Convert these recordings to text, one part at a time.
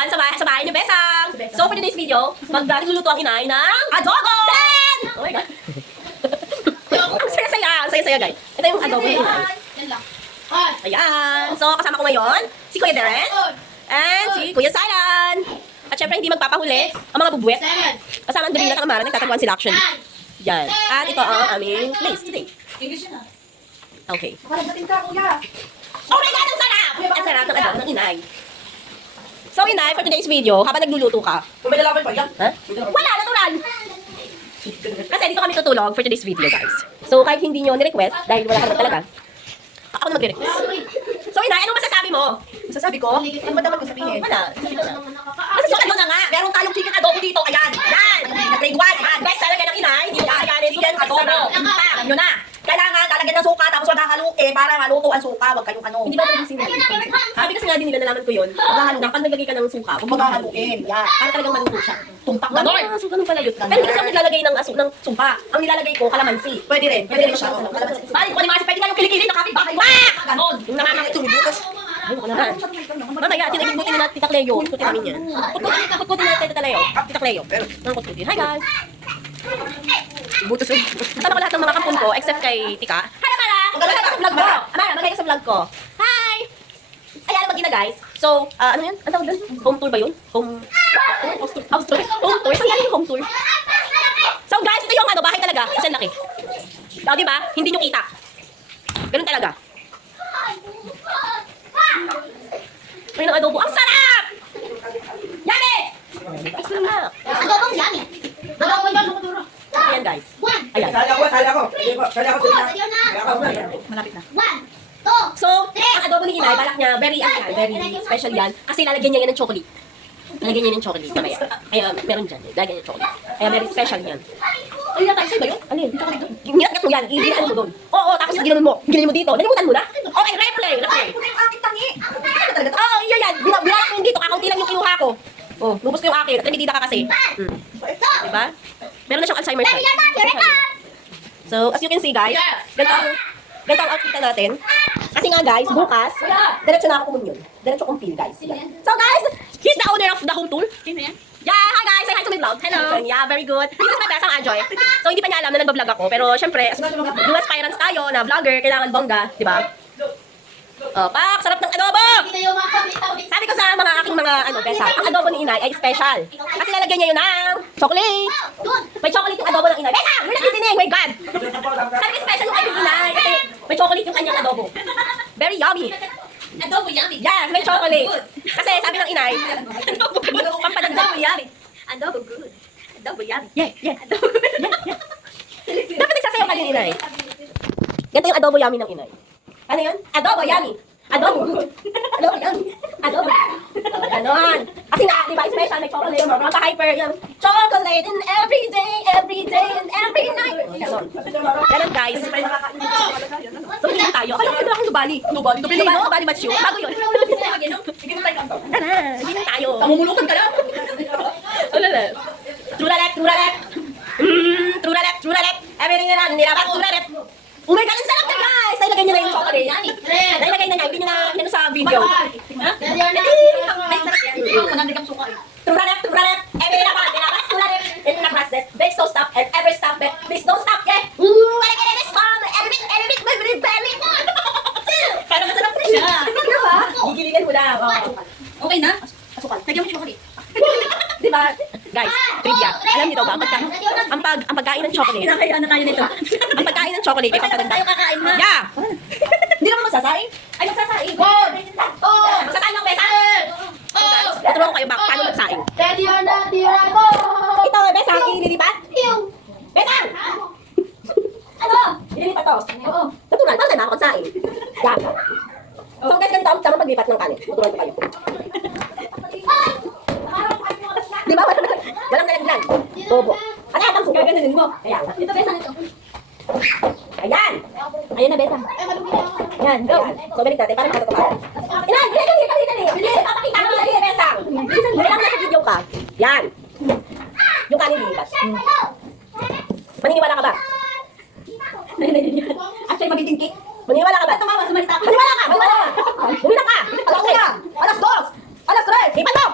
ngayon sa bahay ni Besang. So for today's video, magluluto ang inay ng adobo! Oh my God! Ang saya-saya guys. Ito yung adobo ni inay. Ayan. So kasama ko ngayon, si Kuya Darren, and si Kuya Sayan. At syempre hindi magpapahuli ang mga bubuwet. Kasama ang Dorina at ang Amara, nagtataguan sila actually. Yan. At ito ang aming place today. Okay. Oh my God, ang sarap! Ang sarap ng adobo ng inay. So inay, for today's video, habang nagluluto ka, Kung may lalaban pa yan. ha? Wala, natural! Kasi dito kami tutulog for today's video, guys. So kahit hindi nyo ni-request, dahil wala ka naman talaga, ako na magre-request. So inay, anong masasabi mo? Masasabi ko, ano ba dapat ko sabihin? Wala. Masasulat mo na nga, meron tayong chicken adobo dito, ayan! Yan! Grade 1, ayan! Best talaga ng inay, hindi mo kakayanin chicken adobo. Alam nyo na! Kailangan lalagyan ng suka, tapos maghahaluin para maluto ang suka, wag kayong ano. Hindi ba ito yung sabi kasi nga din nila, nalaman ko yun, maghahaluin. Pag naglagay ka ng suka, Huwag maghahaluin. yeah, para talagang maluto siya. Tumpak Ganun, ganon. so ganun pala yun. Pero hindi kasi ako naglalagay ng suka. Ang nilalagay ko, kalamansi. Pwede rin. Pwede rin siya. Balik ko ni Masi, pwede nga yung kilikili ng kapitbahay. Wah! Ganon! Yung namamangit yung bukas. Ayun ko naman. Mamaya, tinagimbutin na Tita Cleo. Kutin namin yan. Kutkutin natin Tita Cleo. Tita Cleo. Ang kutkutin. Hi guys! Butos yung butos. Kasama ko lahat ng mga kampun ko, except kay Tika. Hi Amara! Magay ka sa vlog mo! Amara, magay ka sa vlog ko. Hi! Ayan, mag-ina guys. So, ano yan? Ano tawag doon? Home tour ba yun? House tour? Home tour? Saan galing yung home tour? So guys, ito yung ano, bahay talaga. Kasi ang laki. O, diba? Hindi nyo kita. Ganun talaga. Ay, ng adobo. Ang sarap! Yummy! Adobong yummy. Adobong yummy. Ayan guys. Ayan. Sali ako. Sali ako. Sali ako. Malapit na. 1, 2, So, ang adobo ni Inay, balak niya, very special yan. Kasi lalagyan niya yan ng chocolate. Lalagyan niya ng chocolate. Kaya meron dyan. Lalagyan niya ng chocolate. Kaya very special yan. Ay, natay, sa'yo ba yun? Ano yun? Chocolate doon? Ginat mo yan. Iginaan mo doon. Oo, tapos ginanon mo. Ginanon mo dito. Nalimutan mo na? Okay, replay. Oo, iyo yan. Bilak mo yun dito. Kakaunti lang yung kinuha ko. Oh, lubos ko yung akin. At nabitita ka kasi. Diba? Meron na siyang Alzheimer's. So, as you can see guys, ganito ang outfit natin. Kasi nga guys, bukas, diretso na ako kumunyon. Diretso kumpil guys. So guys, he's the owner of the home tool. Sino yan? Yeah, hi guys! Say hi to my vlog. Hello! Yeah, very good. This is my best, ang Ajoy. So hindi pa niya alam na nagbablog ako. Pero syempre, new aspirants tayo na vlogger, kailangan bongga, di ba? Oh, pak! Sarap ng adobo! Sabi ko sa mga aking mga besa, ang adobo ni Inay ay special. Kasi lalagyan niya yun ng chocolate. May chocolate yung adobo ng Inay. Besa! You're not listening! My God! Sabi ko special yung kay Inay kasi may chocolate yung kanyang adobo. Very yummy. Adobo yummy. Yes, may chocolate. Kasi sabi ng Inay, pampanagdag. yummy. Adobo good. Adobo yummy. Yeah. Dapat nagsasayaw ka din, Inay. Ganito yung adobo yummy ng Inay. Ano yun? Adobo yummy. Adobo good. Adobo yummy. Adobo. Ganon. Kasi nga, di ba, special, may chocolate, mga hyper, yung chocolate in every day, and every night. Ganon. Ganon, guys. So, hindi tayo. Akala ko ito akong Nubali. Nubali match you. Bago yun. Tara, hindi na tayo. Namumulutan ka lang. Ano na? True left. True left. Everything na lang, nilabas, true left. Oh my God, ang sarap na guys! Nailagay niya na yung chocolate. Nailagay na niya, hindi niya na sa video. Ha? True left. Everything na lang, nilabas, true left. And in the process, please don't stop, and every stop, please don't stop, yeah? Every bit, my belly. Parang masarap na siya. Gigilingan mo na. Okay na? Asukal. Lagyan mo siya chocolate. Diba? Guys, trivia. Alam niyo ba, ang pagkain ng chocolate. Kinakayaan na tayo nito. Ang pagkain ng chocolate ay papadagdag. Tayo kakain ha? Yeah! Hindi naman magsasaing? Ay, magsasaing. Magsasaing ng besa? Tutulungan ko kayo paano magsaing. Ready or not, here I go! Ito, besa, ililipat? Besa! Ano? Ililipat to. Oo. Tutunan, paano tayo makakagsaing? Yeah. So guys, ganito ang tamang paglipat ng kanin. Tutunan ko kayo. Di ba? Walang nalagyan. Bobo. Ano ang suko? Gaganunin mo. Ayan. Ito, besa nito. Ayan. Ayan na, besa. Yan, go. So, balik natin. Para makatutupan. Ilan! Bilis! Papakita mo sa iyo, besa. Kailangan nasa video ka. Yan. Yung kanin lilipat. Maniniwala ka ba? Actually, magiging cake. Maniniwala ka ba? Tumawa, sumalita. Maniwala ka! Bumila ka! Bumila ka! Alas 2! Alas 3! Lipat mo!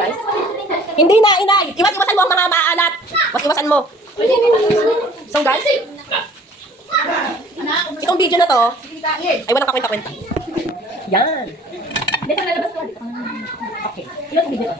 guys. Hindi na, inay. Iwas-iwasan mo ang mga maalat. Iwas-iwasan mo. So guys, itong video na to, ay walang kakwenta-kwenta. Yan. Hindi ka lalabas ko. Okay. Ilan ang video?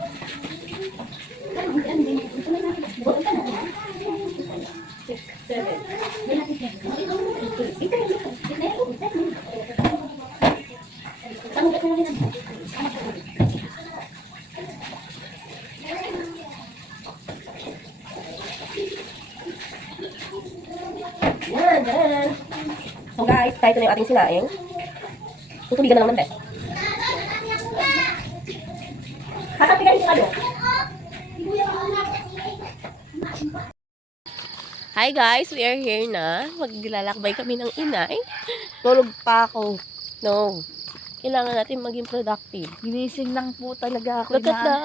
Yan, yan. So guys, kahit na yung ating sinaing, tutubigan na lang ng best. Sasabihin ko kayo. Hi guys, we are here na. Maglalakbay kami ng inay. Tulog pa ako. No. Kailangan natin maging productive. Ginising lang po talaga ako. Look at the,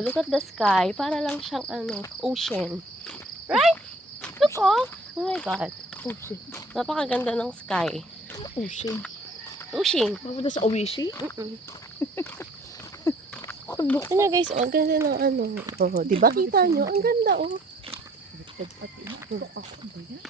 look at the sky. Para lang siyang, ocean. Right? Look, oh. Oh my God. Ocean. Napakaganda ng sky. Ocean. Ocean. Mapunta sa Oishi? Look na guys, oh, ang ganda ng Oh, di ba kita nyo? Ang ganda, oh. Ako ba yan?